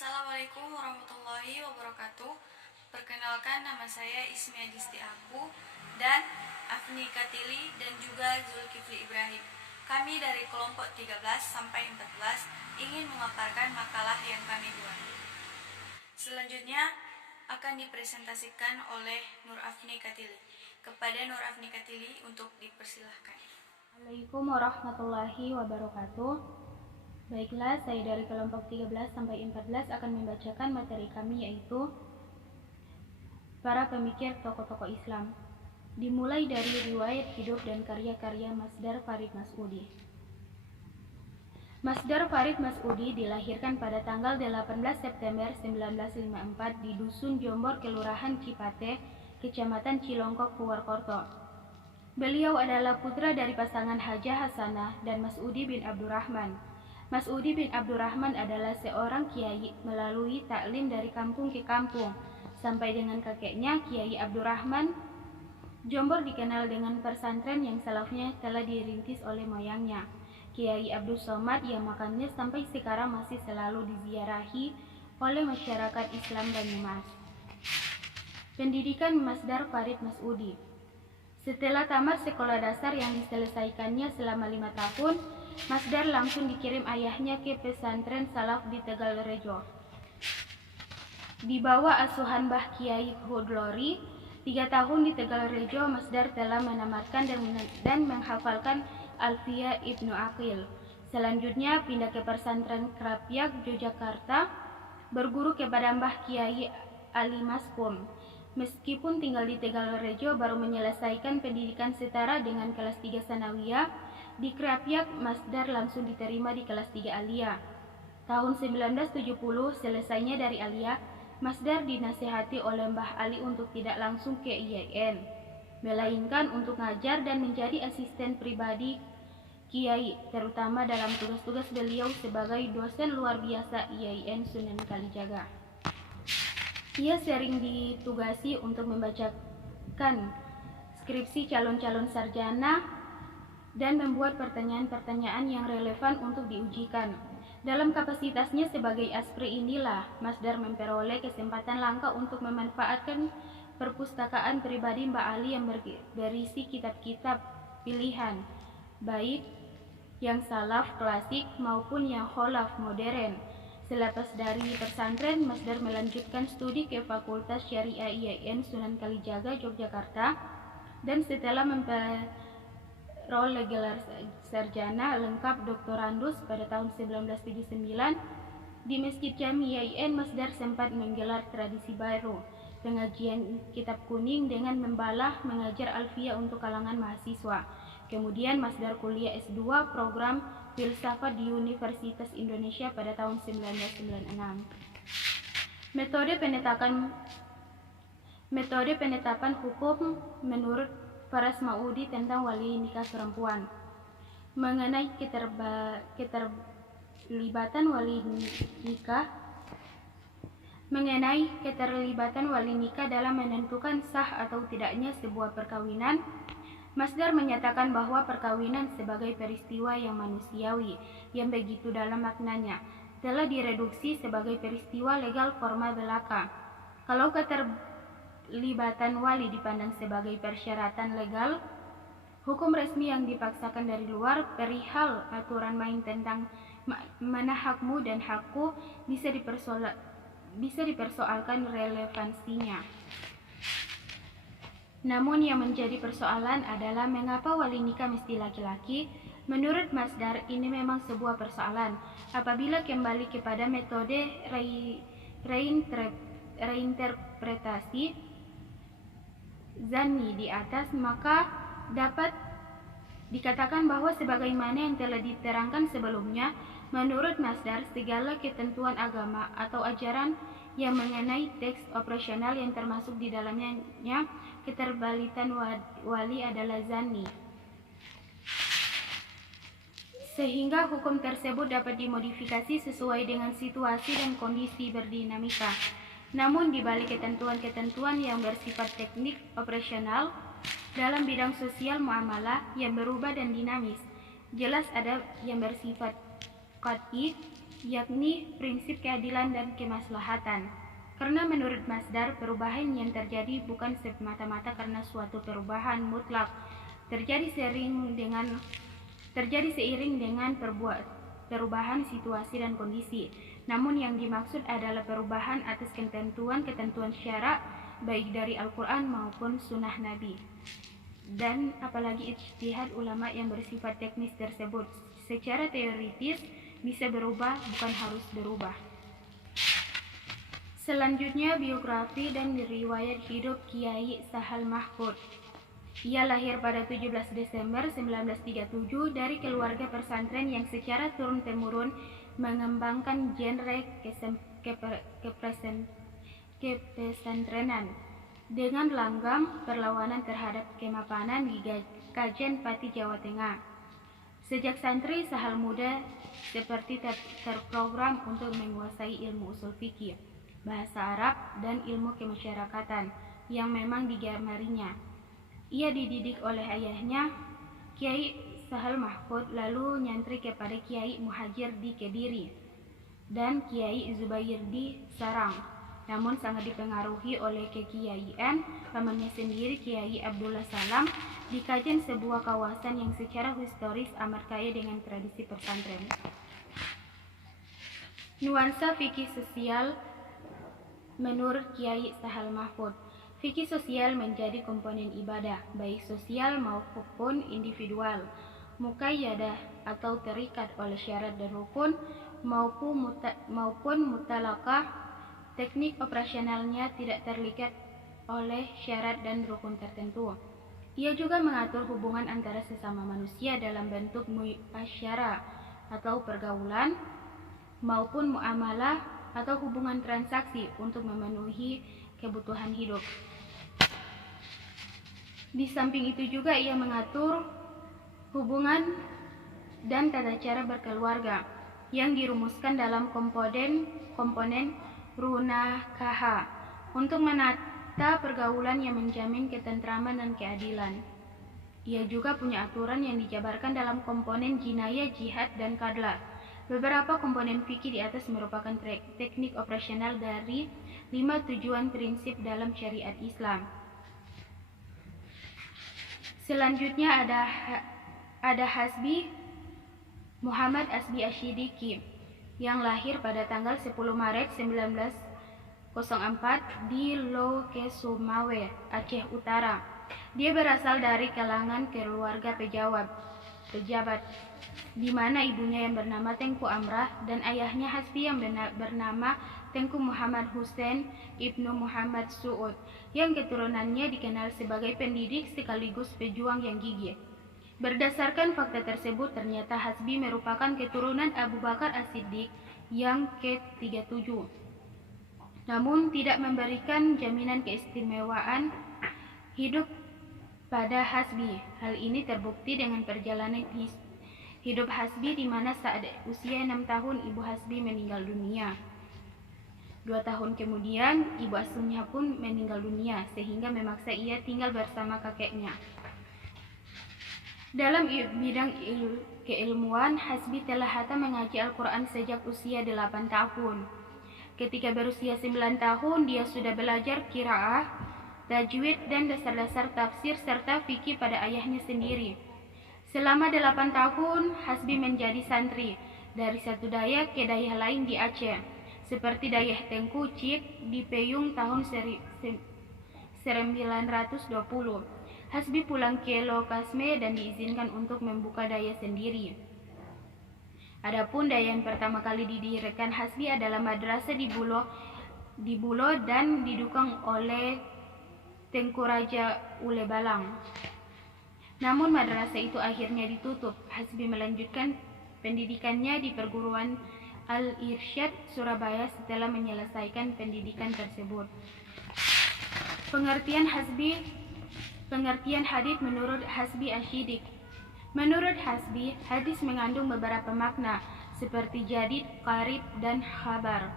Assalamualaikum warahmatullahi wabarakatuh. Perkenalkan, nama saya Ismi Adisti Aku dan Afni Katili dan juga Zulkifli Ibrahim. Kami dari kelompok 13 sampai 14 ingin memaparkan makalah yang kami buat. Selanjutnya akan dipresentasikan oleh Nur Afni Katili. Kepada Nur Afni Katili untuk dipersilahkan. Assalamualaikum warahmatullahi wabarakatuh. Baiklah, saya dari kelompok 13 sampai 14 akan membacakan materi kami, yaitu para pemikir tokoh-tokoh Islam. Dimulai dari riwayat hidup dan karya-karya Masdar Farid Mas'udi. Masdar Farid Mas'udi dilahirkan pada tanggal 18 September 1954 di Dusun Jombor, Kelurahan Cipate, Kecamatan Cilongkok, Purwokerto. Beliau adalah putra dari pasangan Hajah Hasanah dan Mas'udi bin Abdurrahman. Mas'udi bin Abdurrahman adalah seorang kiai melalui taklim dari kampung ke kampung sampai dengan kakeknya Kiai Abdurrahman. Jombor dikenal dengan pesantren yang salafnya telah dirintis oleh moyangnya, Kiai Abdul Somad, yang makamnya sampai sekarang masih selalu diziarahi oleh masyarakat Islam Banyumas. Pendidikan Masdar Farid Mas'udi. Setelah tamat sekolah dasar yang diselesaikannya selama 5 tahun, Masdar langsung dikirim ayahnya ke pesantren salaf di Tegalrejo. Di bawah asuhan Mbah Kiai Hudlori, 3 tahun di Tegalrejo, Masdar telah menamatkan dan menghafalkan Alfiyah Ibnu Aqil. Selanjutnya pindah ke pesantren Krapyak, Yogyakarta, berguru kepada Mbah Kiai Ali Maskum. Meskipun tinggal di Tegalrejo, baru menyelesaikan pendidikan setara dengan kelas 3 Sanawiyah. Di Krapyak, Masdar langsung diterima di kelas 3 Aliyah. Tahun 1970, selesainya dari Aliyah, Masdar dinasihati oleh Mbah Ali untuk tidak langsung ke IAIN, melainkan untuk ngajar dan menjadi asisten pribadi Kiai, terutama dalam tugas-tugas beliau sebagai dosen luar biasa IAIN Sunan Kalijaga. Ia sering ditugasi untuk membacakan skripsi calon-calon sarjana dan membuat pertanyaan-pertanyaan yang relevan untuk diujikan. Dalam kapasitasnya sebagai aspri inilah Masdar memperoleh kesempatan langka untuk memanfaatkan perpustakaan pribadi Mbak Ali yang berisi kitab-kitab pilihan, baik yang salaf klasik maupun yang kholaf modern. Selepas dari pesantren, Masdar melanjutkan studi ke Fakultas Syariah IAIN Sunan Kalijaga, Yogyakarta, dan setelah memperoleh gelar sarjana lengkap doktorandus pada tahun 1979 di Masjid Jami IAIN, Masdar sempat menggelar tradisi baru, pengajian kitab kuning dengan membalah mengajar alfiyah untuk kalangan mahasiswa. Kemudian Masdar kuliah S2 program filsafat di Universitas Indonesia pada tahun 1996. Metode penetapan hukum menurut Faras Maudi tentang wali nikah perempuan. Mengenai keterlibatan wali nikah dalam menentukan sah atau tidaknya sebuah perkawinan, Masdar menyatakan bahwa perkawinan sebagai peristiwa yang manusiawi, yang begitu dalam maknanya, telah direduksi sebagai peristiwa legal formal belaka. Kalau keterlibatan wali dipandang sebagai persyaratan legal, hukum resmi yang dipaksakan dari luar perihal aturan main tentang mana hakmu dan hakku bisa dipersoalkan relevansinya. Namun yang menjadi persoalan adalah mengapa wali nikah mesti laki-laki. Menurut Masdar, ini memang sebuah persoalan. Apabila kembali kepada metode reinterpretasi Zanni di atas, maka dapat dikatakan bahwa sebagaimana yang telah diterangkan sebelumnya, menurut Masdar, segala ketentuan agama atau ajaran yang mengenai teks operasional yang termasuk di dalamnya keterbalitan wali adalah zanni, sehingga hukum tersebut dapat dimodifikasi sesuai dengan situasi dan kondisi berdinamika. Namun di balik ketentuan-ketentuan yang bersifat teknik operasional dalam bidang sosial muamalah yang berubah dan dinamis, jelas ada yang bersifat qat'i yakni prinsip keadilan dan kemaslahatan. Karena menurut Masdar, perubahan yang terjadi bukan semata-mata karena suatu perubahan mutlak terjadi seiring dengan perubahan situasi dan kondisi. Namun yang dimaksud adalah perubahan atas ketentuan-ketentuan syara, baik dari Al-Quran maupun sunnah Nabi. Dan apalagi ijtihad ulama yang bersifat teknis tersebut secara teoritis bisa berubah, bukan harus berubah. Selanjutnya, biografi dan riwayat hidup Kiai Sahal Mahfud. Ia lahir pada 17 Desember 1937 dari keluarga pesantren yang secara turun-temurun mengembangkan genre kepesantrenan dengan langgam perlawanan terhadap kemapanan di Kajen Pati, Jawa Tengah. Sejak santri, Sahal muda seperti terprogram untuk menguasai ilmu usul fikih, bahasa Arab, dan ilmu kemasyarakatan yang memang digemarinya. Ia dididik oleh ayahnya, Kiai Sahal Mahfud, lalu nyantri kepada Kiai Muhajir di Kediri dan Kiai Zubair di Sarang. Namun sangat dipengaruhi oleh kekiaian pamannya sendiri, Kiai Abdullah Salam, di Kajen, sebuah kawasan yang secara historis amat kaya dengan tradisi pesantren. Nuansa fikih sosial menurut Kiai Sahal Mahfud. Fikih sosial menjadi komponen ibadah, baik sosial maupun individual, muqayyadah atau terikat oleh syarat dan rukun, maupun mutalaqah. Teknik operasionalnya tidak terikat oleh syarat dan rukun tertentu. Ia juga mengatur hubungan antara sesama manusia dalam bentuk muasyarah atau pergaulan, maupun muamalah atau hubungan transaksi untuk memenuhi kebutuhan hidup. Di samping itu juga ia mengatur hubungan dan tata cara berkeluarga yang dirumuskan dalam komponen Runakaha untuk menata pergaulan yang menjamin ketentraman dan keadilan. Ia juga punya aturan yang dijabarkan dalam komponen Jinayah, Jihad, dan Qadla. Beberapa komponen fikih di atas merupakan teknik operasional dari 5 tujuan prinsip dalam syariat Islam. Selanjutnya ada Hasbi Muhammad Asbi Asyidiki yang lahir pada tanggal 10 Maret 1904 di Lokesumawe, Aceh Utara. Dia berasal dari kalangan keluarga pejabat, di mana ibunya yang bernama Tengku Amrah dan ayahnya Hasbi yang bernama Tengku Muhammad Hussein Ibnu Muhammad Su'ud, yang keturunannya dikenal sebagai pendidik sekaligus pejuang yang gigih. Berdasarkan fakta tersebut, ternyata Hasbi merupakan keturunan Abu Bakar As-Siddiq yang ke-37. Namun tidak memberikan jaminan keistimewaan hidup pada Hasbi. Hal ini terbukti dengan perjalanan hidup Hasbi, di mana saat usia 6 tahun ibu Hasbi meninggal dunia. 2 tahun kemudian ibu asuhnya pun meninggal dunia, sehingga memaksa ia tinggal bersama kakeknya. Dalam bidang keilmuan, Hasbi telah hatam mengaji Al-Quran sejak usia 8 tahun. Ketika berusia 9 tahun, dia sudah belajar qiraah, tajwid, dan dasar-dasar tafsir serta fikih pada ayahnya sendiri. Selama 8 tahun, Hasbi menjadi santri dari satu dayah ke dayah lain di Aceh, seperti dayah Tengku Cik di Peyung tahun 1920. Hasbi pulang ke Lokasme dan diizinkan untuk membuka daya sendiri. Adapun daya yang pertama kali didirikan Hasbi adalah madrasah di Bulo dan didukung oleh Tengku Raja Ule Balang. Namun madrasah itu akhirnya ditutup. Hasbi melanjutkan pendidikannya di perguruan Al-Irsyad Surabaya setelah menyelesaikan pendidikan tersebut. Pengertian hadis menurut Hasbi Asyidik. Menurut Hasbi, hadis mengandung beberapa makna seperti jadid, qarib, dan khabar.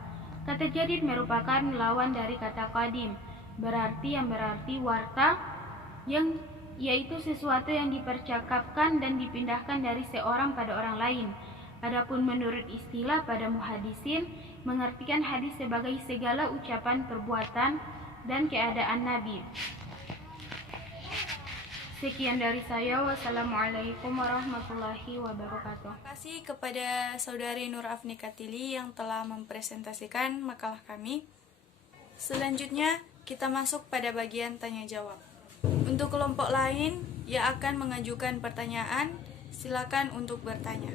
Kata jadid merupakan lawan dari kata qadim, berarti warta, yaitu sesuatu yang dipercakapkan dan dipindahkan dari seorang pada orang lain. Adapun menurut istilah pada muhadisin, mengartikan hadis sebagai segala ucapan, perbuatan, dan keadaan Nabi. Sekian dari saya. Wassalamualaikum warahmatullahi wabarakatuh. Terima kasih kepada Saudari Nur Afni Katili yang telah mempresentasikan makalah kami. Selanjutnya, kita masuk pada bagian tanya jawab. Untuk kelompok lain yang akan mengajukan pertanyaan, silakan untuk bertanya.